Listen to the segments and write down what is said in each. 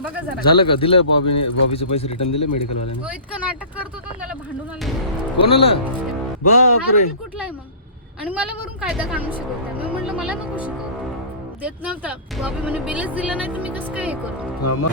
इथं बघा जरा. झालं का? दिलं बॉबीने बॉबीचे पैसे रिटर्न दिले मेडिकल वाल्याने तो इतकं नाटक करतो होता ना त्याला भांडून आले कोणाला? बापरे. कुठला आहे मग? आणि मला वरून कायदा काढून शिकवताय. मी म्हटलं मला नको शिकव. देत नव्हता. बाबी म्हणे बिलच दिलं नाही मी कसं काय हे करू? हा, मग?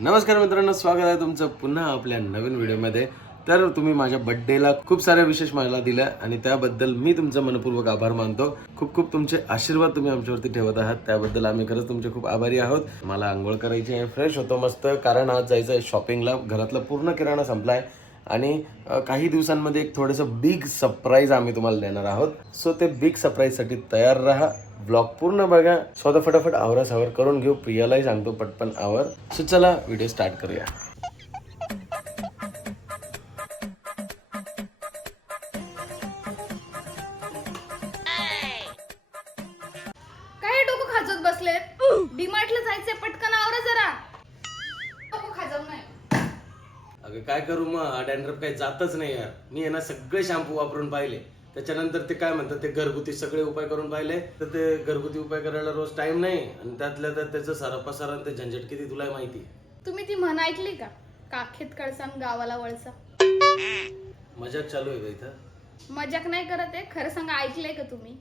नमस्कार मित्रांनो स्वागत आहे तुमचं पुन्हा आपल्या नवीन व्हिडिओमध्ये. तर तुम्ही माझ्या बड्डेला खूप साऱ्या विशेष मला दिल्या आणि त्याबद्दल मी तुमचं मनपूर्वक आभार मानतो. खूप खूप तुमचे आशीर्वाद तुम्ही आमच्यावरती ठेवत आहात. त्याबद्दल आम्ही खरंच तुमचे खूप आभारी आहोत. मला आंघोळ करायची आहे फ्रेश होतो मस्त. कारण आज जायचं आहे शॉपिंगला घरातला पूर्ण किराणा संपलाय. आणि काही दिवसांमध्ये एक थोडंसं बिग सरप्राईज आम्ही तुम्हाला देणार आहोत. सो ते बिग सरप्राईजसाठी तयार राहा. ब्लॉग पूर्ण बघा. स्वतः फटाफट आवरा सावर करून घेऊ. प्रियालाही सांगतो पटपन आवर. सो चला व्हिडिओ स्टार्ट करूया. काय करू मग? डॅन्ड्रफ काही जातच नाही यार. मी आहे ना सगळे शॅम्पू वापरून पाहिले. त्याच्यानंतर ते काय म्हणतात ते घरगुती सगळे उपाय करून पाहिले. तर ते घरगुती उपाय करायला रोज टाइम नाही. आणि त्यातल्या त्यात त्याचं सारा ते झंझट किती तुला माहिती. तुम्ही ती म्हण ऐकली का? काखेत कळसान गावाला वळसा. मजाक चालू आहे का इथं? मजाक नाही करत आहे. खरं सांगा ऐकलंय का तुम्ही?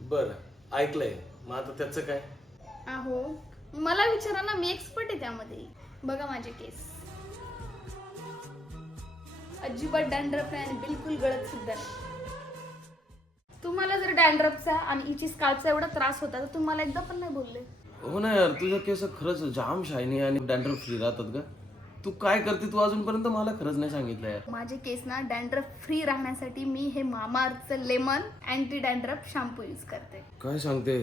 बरं ऐकलंय. मग आता त्याचं काय? अहो मला विचारा ना मी एक्सपर्ट आहे त्यामध्ये. बघा माझे केस अजिबात डॅन्ड्रफ नाही आणि बिलकुल गळत सुद्धा नाही. तुम्हाला जर डॅन्ड्रफचा आणि हिची स्काल्पचा एवढा त्रास होता तर तुम्हाला एकदा पण नाही बोलले. हो ना यार तुझं केस खरंच जाम शायनी आणि डॅन्ड्रफ फ्री राहतात का तू काय करते तू अजूनपर्यंत? मला खरंच नाही सांगितलं यार. माझे केस ना डॅन्ड्रफ फ्री राहण्यासाठी मी हे मामाअर्थचं lemon anti dandruff shampoo use करते. काय सांगते?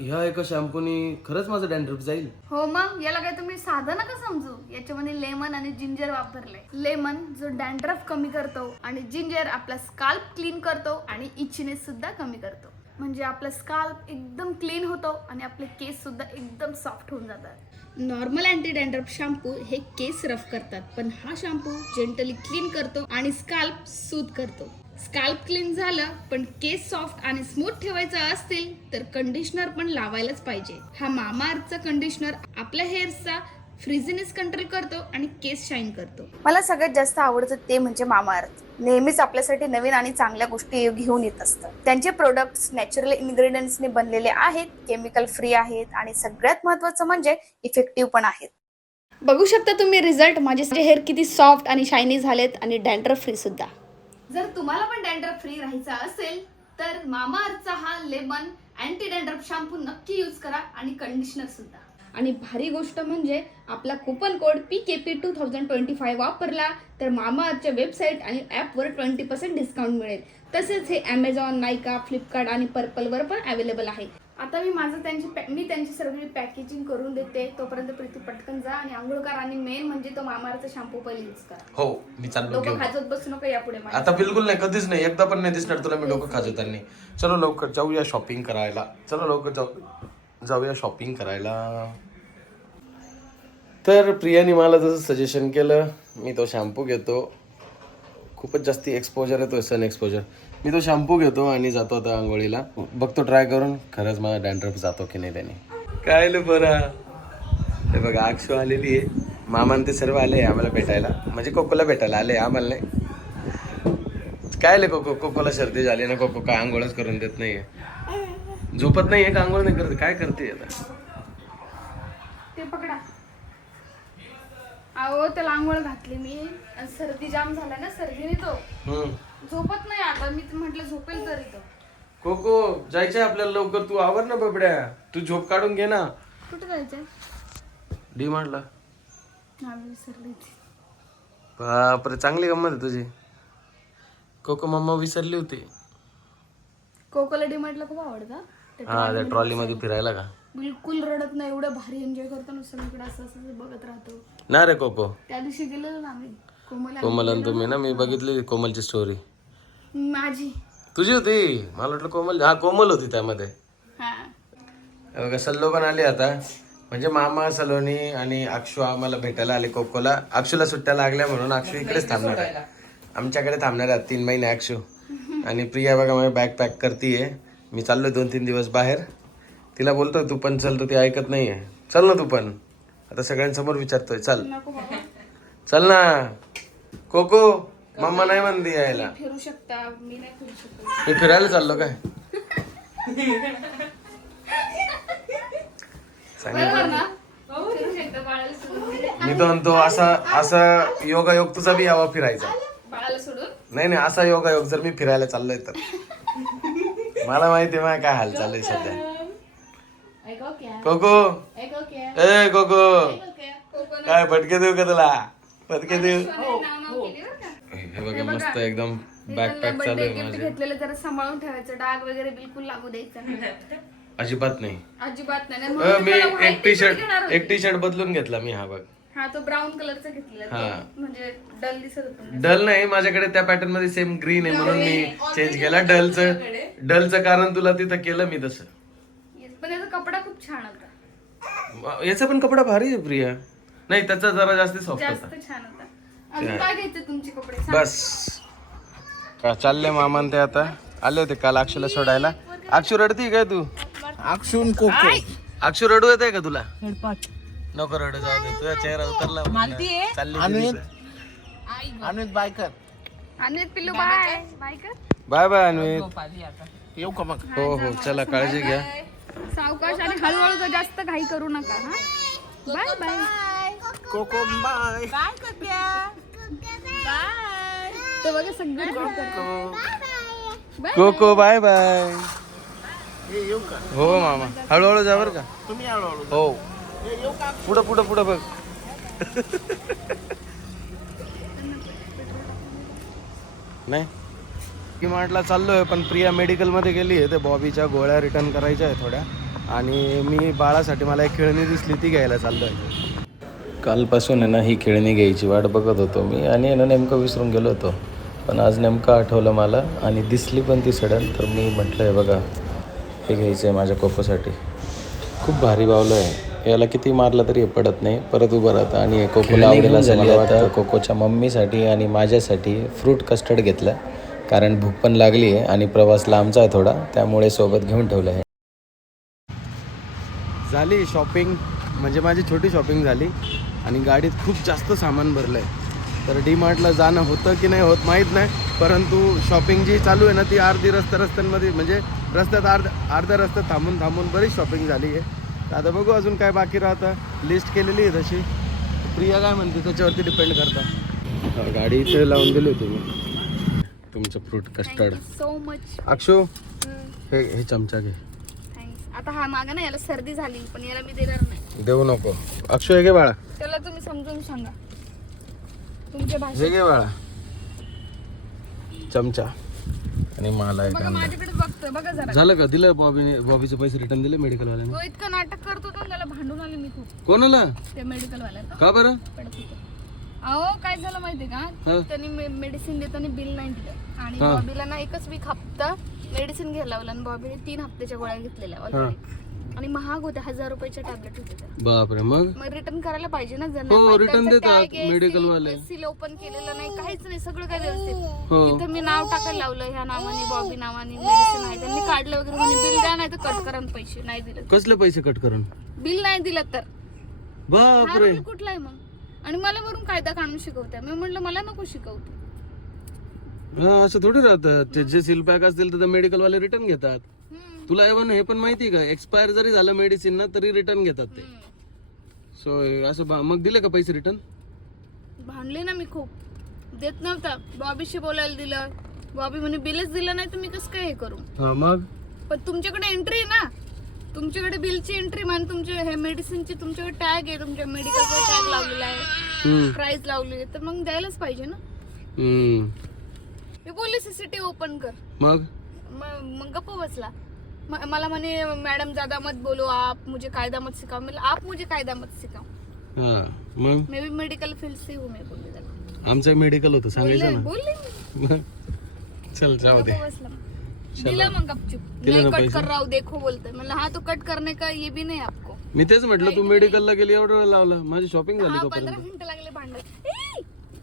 ह्या एका शॅम्पूनी खरंच माझं डॅन्ड्रफ जाईल? हो मग याला काय तुम्ही साधं नका समजू. याच्यामध्ये लेमन आणि जिंजर वापरलंय. लेमन जो डॅन्ड्रफ कमी करतो आणि जिंजर आपला स्काल्प क्लीन करतो आणि इचिनेस सुद्धा कमी करतो. म्हणजे आपला स्काल्प एकदम क्लीन होतो आणि आपले केस सुद्धा एकदम सॉफ्ट होऊन जातात. नॉर्मल अँटी डॅन्ड्रफ शॅम्पू हे केस रफ करतात पण हा शॅम्पू जेंटली क्लीन करतो आणि स्काल्प सूद करतो. स्काल्प क्लीन झालं पण केस सॉफ्ट आणि स्मूथ ठेवायचं असतील तर कंडिशनर पण लावायलाच पाहिजे. हा मामाअर्थचा कंडिशनर आपल्या हेअर्सचा फ्रिझिनेस कंट्रोल करतो आणि केस शाईन करतो. मला सगळ्यात जास्त आवडतं ते म्हणजे मामाअर्थ नेहमीच आपल्यासाठी नवीन आणि चांगल्या गोष्टी घेऊन येत असतात त्यांचे प्रोडक्ट्स नॅचरल इन्ग्रेडियंट्सने बनलेले आहेत केमिकल फ्री आहेत आणि सगळ्यात महत्त्वाचं म्हणजे इफेक्टिव्ह पण आहेत. बघू शकता तुम्ही रिझल्ट माझे हेअर किती सॉफ्ट आणि शायनी झालेत आणि डॅन्ड्रफ फ्री सुद्धा. जर तुम्हाला पण डॅन्ड्रफ फ्री राहायचा असेल तर मामाअर्थचा हा लेमन अँटी डॅन्ड्रफ शॅम्पू नक्की यूज करा आणि कंडिशनर सुद्धा. आणि भारी गोष्ट म्हणजे आपला coupon code P K P two thousand twenty five वापरला तर मामाअर्थच्या वेबसाईट आणि ॲपवर ट्वेंटी पर्सेंट डिस्काउंट मिळेल. तसेच हे ॲमेझॉन नायका फ्लिपकार्ट आणि पर्पलवर पण अवेलेबल आहे. आता मी माझं त्यांची पॅ- मी त्यांची सर्व पॅकेजिंग करून देते. तोपर्यंत प्रीती पटकन जा आणि आंघोळ करा आणि मेन म्हणजे तो मामाचा शॅम्पू पहिले यूज करा. हो मी चाललो डोकं खाजत बसू नका यापुढे माझ्या. आता बिलकुल नाही कधीच नाही. एकदा पण नाही दिसणार तुला मी डोकं खाजवताना चलो लवकर जाऊया शॉपिंग करायला. चलो लवकर जाऊ जाऊया शॉपिंग करायला. तर प्रियाने मला जसं सजेशन केलं मी तो शॅम्पू घेतो. खूपच जास्ती एक्सपोजर येतो सन एक्सपोजर मी तो शॅम्पू घेतो आणि जातो आता आंघोळीला. बघतो ट्राय करून खरंच मला डॅन्ड्रफ जातो की नाही त्याने. काय लो बरा? हे बघा अक्षू आलेली आहे. मामान ते सर्व आले आम्हाला भेटायला. म्हणजे कोकोला भेटायला आले आम्हाला नाही. काय ले कोको कोकोला सर्दी झाली ना कोको काय आंघोळच करून देत नाहीये. झोपत नाहीये का? आंघोळ नाही करत? काय करते आता? ते पकडा. अहो त्याला आंघोळ घातली मी. आणि सर्दी जाम झाला ना सर्दीने तो. हम्म. झोपत नाही आता. मी म्हटलं झोपेल तरी तो. कोको जायचंय आपल्याला लवकर. तू आवर ना बबड्या. तू झोप काढून घे ना. कुठे जायचंय? डी मांडला हा मी विसरली. बापरे चांगली गंमत आहे तुझी. कोको मम्मा विसरली होती. कोकोला डिमांडला खूप आवडतं. हा त्या ट्रॉली मध्ये फिरायला का? बिलकुल रडत नाही एवढं भारी एन्जॉय करतो ना सगळीकडे असं असं बघत राहतो. ना रे कोको. त्या दिवशी गेलेलो ना आम्ही कोमल कोमल आणि तुम्ही ना मी बघितली कोमलची स्टोरी माझी. तुझी होती? मला वाटलं कोमल हा कोमल होती त्यामध्ये. हा. हे बघा सल्लो पण आले आता. म्हणजे मामा सलोनी आणि अक्षू आम्हाला भेटायला आले कोकोला. अक्षूला सुट्ट्या लागल्या म्हणून अक्षू इकडेच थांबणार आहे. आमच्याकडे थांबणार आहे तीन महिने अक्षू. आणि प्रिया बघा माझी बॅग पॅक करतीये. मी चाललोय दोन तीन दिवस बाहेर. तिला बोलतोय तू पण चल तर ती ऐकत नाहीये. चल ना तू पण. आता सगळ्यांसमोर विचारतोय चल. चल ना कोको मम्मा नाही म्हणते यायला. फिरू शकता मी नाही फिरू शकत. मी फिरायला चाललो काय? बाळाला सोडून मी तो म्हणतो असा असा योगायोग तुझा बी यावा फिरायचा. नाही नाही असा योगायोग जर मी फिरायला चाललोय तर. मला माहिती आहे काय हाल चालू आहे सध्या. कोको. ए कोको. क्या फटके देऊ का तुला? फटके देऊ. हे बघा मस्त एकदम बॅकपॅक चालू आहे माझे. घेतलेलं जरा सांभाळून ठेवायचं. डाग वगैरे बिलकुल लागू द्यायचा. अजिबात नाही. अजिबात नाही. मी एक टी शर्ट. एक टी शर्ट बदलून घेतला मी हा बघ. हा तो ब्राऊन कलरचा घेतलेला. तो. हा. म्हणजे डल दिसत होता. डल नाही माझ्याकडे त्या पॅटर्नमध्ये सेम ग्रीन आहे म्हणून मी चेंज केला. डलचं डलचं कारण तुला तिथं केलं मी तसं. Yes, पण त्याचा कपडा खूप छान होता. याचा पण कपडा भारी आहे प्रिया. नाही त्याचा जरा जास्त सॉफ्ट होता. जास्त छान होता. अजून काय घ्यायचं तुमचे कपडे? सांग. बस. का चालले मामान ते आता. आले होते काल अक्षूला सोडायला. अक्षू रडती काय तू? अक्षुन कोको. अक्षू रडू येते का तुला? नको रडू जाऊ दे. तुझा चेहरा उतरला म्हणलं. चालली अनुत. दिदीचं. अनुत बायकर आणि पिल्लू बाय बाय कर. बाय बाय अन्वित येऊ का मग? हो हो चला काळजी घ्या. सावकाश आणि हळूहळू तर जास्त घाई करू नका हा? बाय बाय कोको बाय ते बघा सगळे करतात. Bye. कोको बाय बाय हे येऊ का? हो मामा. हळूहळू जा बरं का. तुम्ही हळूहळू हो हे. पुढं पुढं पुढं बघ. नाही. की म्हटला चाललोय पण प्रिया मेडिकलमध्ये गेली आहे. ते बॉबीच्या गोळ्या रिटर्न करायच्या आहे थोड्या. आणि मी बाळासाठी मला एक खेळणी दिसली ती घ्यायला चाललोय. कालपासून आहे ना ही खेळणी घ्यायची वाट बघत होतो मी. आणि आहे ना नेमकं विसरून गेलो होतो. पण आज नेमकं आठवलं मला. आणि दिसली पण ती सडन तर मी म्हटलं आहे बघा हे घ्यायचं आहे माझ्या कोकोसाठी खूप भारी बावलं आहे. याला किती मारलं तरी हे पडत नाही. परत उभं राहतं आणि हे कोकोला आवडेल असं मला वाटतं. कोकोच्या मम्मीसाठी आणि माझ्यासाठी फ्रूट कस्टर्ड घेतलं. कारण भूक पण लागली आहे आणि प्रवास लांबचा आहे थोडा. त्यामुळे सोबत घेऊन ठेवलं आहे. झाली शॉपिंग. म्हणजे माझी छोटी शॉपिंग झाली. आणि गाडीत खूप जास्त सामान भरलं आहे तर डी मार्टला जाणं होतं की नाही होत माहीत नाही. परंतु शॉपिंग जी चालू आहे ना ती अर्धी रस्त्या रस्त्यांमध्ये म्हणजे रस्त्यात अर्ध अर्ध्या रस्त्यात थांबून थांबून बरीच शॉपिंग झाली आहे. तर आता बघू अजून काय बाकी राहतं. लिस्ट केलेली आहे तशी. प्रिया काय म्हणते त्याच्यावरती डिपेंड करता. गाडी इथे लावून दिली होती मी. तुमचं fruit custard so much Akshu हे हे चमचा घे. थँक्स आता हा मागा ना याला सर्दी झाली पण याला मी देणार नाही. देऊ नको. अक्षू हे घे बाळा. त्याला तुम्ही समजून सांगा. तुमच्या हे भाषेत. घे बाळा. चमचा. आणि मला एक बघा अंडा माझ्याकडे बघतोय. बघा जरा. झालं का? दिलं बॉबीने बॉबीचे पैसे रिटर्न दिले मेडिकल वाल्याने तो इतकं नाटक करतो ना त्याला भांडून आले मी खूप. कोणाला? त्या मेडिकल वाल्याला का बरं? पडत होतं अहो काय झालं माहितीये का. त्यांनी मेडिसिन देताना बिल नाही दिलं. आणि हा. बॉबीला ना एकच वीक हप्ता मेडिसिन घ्यायला लावलं आणि बॉबीने तीन हप्त्याच्या गोळ्या घेतलेल्या. already. आणि महाग होत्या हजार रुपयाच्या टॅबलेट होत्या त्या. बापरे मग? मग रिटर्न करायला पाहिजे ना जर हो, return देतात medical वाले. सील ओपन केलेलं नाही काहीच नाही सगळं काय व्यवस्थित. हो. तिथं मी नाव टाकायला लावलं ह्या नावाने बॉबी नावाने मेडिसिन आहे त्यांनी काढलं वगैरे म्हणे बिल द्या नाही तर कट करा आणि पैसे नाही दिलं. कसले पैसे कट करून? बिल नाही दिलं तर. हा बापरे. रूल कुठला आहे मग? आणि मला वरून कायदा काढून शिकवत्या. मी म्हटलं मला नको शिकवतो हा असं थोडी राहतं ते जे सील पॅक असतील तर मेडिकल वाले रिटर्न घेतात. तुला एवन हे पण माहिती आहे का? एक्सपायर जरी झालं मेडिसिन ना तरी रिटर्न घेतात ते. सो असं बा- मग दिले का पैसे रिटर्न भांडले ना मी खूप. देत नव्हता. बॉबीशी बोलायला दिलं. बॉबी म्हणे बिलच दिलं नाही तुम्ही कसं काय हे करू? हा मग? पण तुमच्याकडे एंट्री आहे ना. तुमच्याकडे बिलची एंट्री मान तुमचे हे मेडिसिनची तुमच्याकडे टॅग आहे. तुमच्या मेडिकलचा टॅग लावलेला आहे. हम्म. प्राइस लावली आहे. तर मग द्यायलाच पाहिजे ना. हम्म. मी बोलले सीसीटीव्ही ओपन कर. मग? म- मग गप्प बसला. म- मला म्हणे मॅडम ज्यादा मत बोलो आप मुझे कायदा मत सिखाओ. मतलब आप मुझे कायदा मत सिखाओ. हा मग? मैं भी मेडिकल फील्ड से हूँ मैं बोलले त्याला आमचं मेडिकल होतं बोलले सांगायचं ना. बोलले मी. मग? चल जाऊ दे. बसला. दिला मग गपचूप. दिला नहीं ना कट पैसे? कर रहा हूँ देखो बोलते. मतलब हाँ तो कट करने का ये भी नहीं आपको. मी तेच म्हटलं तू मेडिकलला गेली एवढा वेळ लावला. माझी शॉपिंग झाली हा पंधरा तोपर्यंत मिनिटं लागले भांडण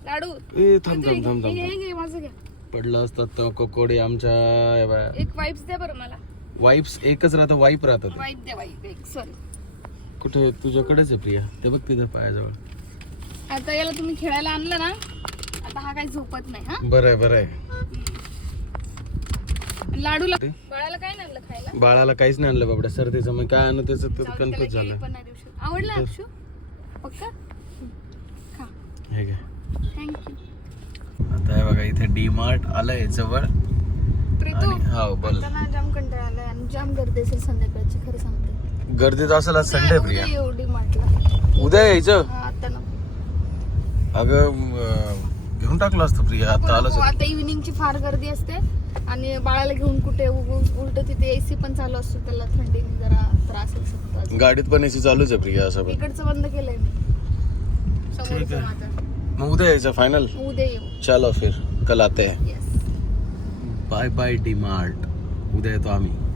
लाडू ए थांब थांब थांब हे थांब. घे, हे घे, माझं घ्या पडलं असतात कोकोडे आमच्या बाया. एक वाईप्स द्या बरं मला. वाईप्स एकच राहतं वाईप राहतात वाईप द्या वाईप एक सॉरी कुठे? तुझ्याकडेच आहे प्रिया. ते बघ तिथं पायाजवळ. आता याला तुम्ही खेळायला आणलं ना आता हा काही झोपत नाही हा? बरं आहे बरं आहे. लाडूला ते? बाळाला काय नाही आणलं खायला? बाळाला काहीच नाही आणलं बाबड्या सर्दीचं. मग काय आणू त्याचं? तर जाऊ दे, त्याला कन्फ्युज केळी झालं पण नाही देऊ शकत. आवडलं अक्षू पक्का खा. हे घे. थँक्यू आता हे बघा इथे डी मार्ट आलंय जवळ. आणि हा बोल. आता ना जाम कंटाळा आलाय आणि जाम गर्दी असेल संध्याकाळची खरं सांगते. गर्दी तर असेल आज संडे प्रिया. उद्या येऊ DMart उद्या यायचं? आता नको अगं अं, घेऊन टाकलं असतं प्रिया आता आलंच नको, होतं. आता इव्हिनिंगची फार गर्दी असते आणि बाळाला घेऊन कुठे उलट तिथे एसी पण चालू असतो त्याला थंडीने जरा त्रास होऊ शकतो. गाडीत पण एसी चालूच आहे प्रिया असं पण. इकडचं बंद केलंय मी. ठीक समोरचं आहे. माझं. मग उद्या यायचं फायनल उद्या येऊ. चलो फिर कल आते हैं. Yes bye bye D Mart उद्या येतो आम्ही.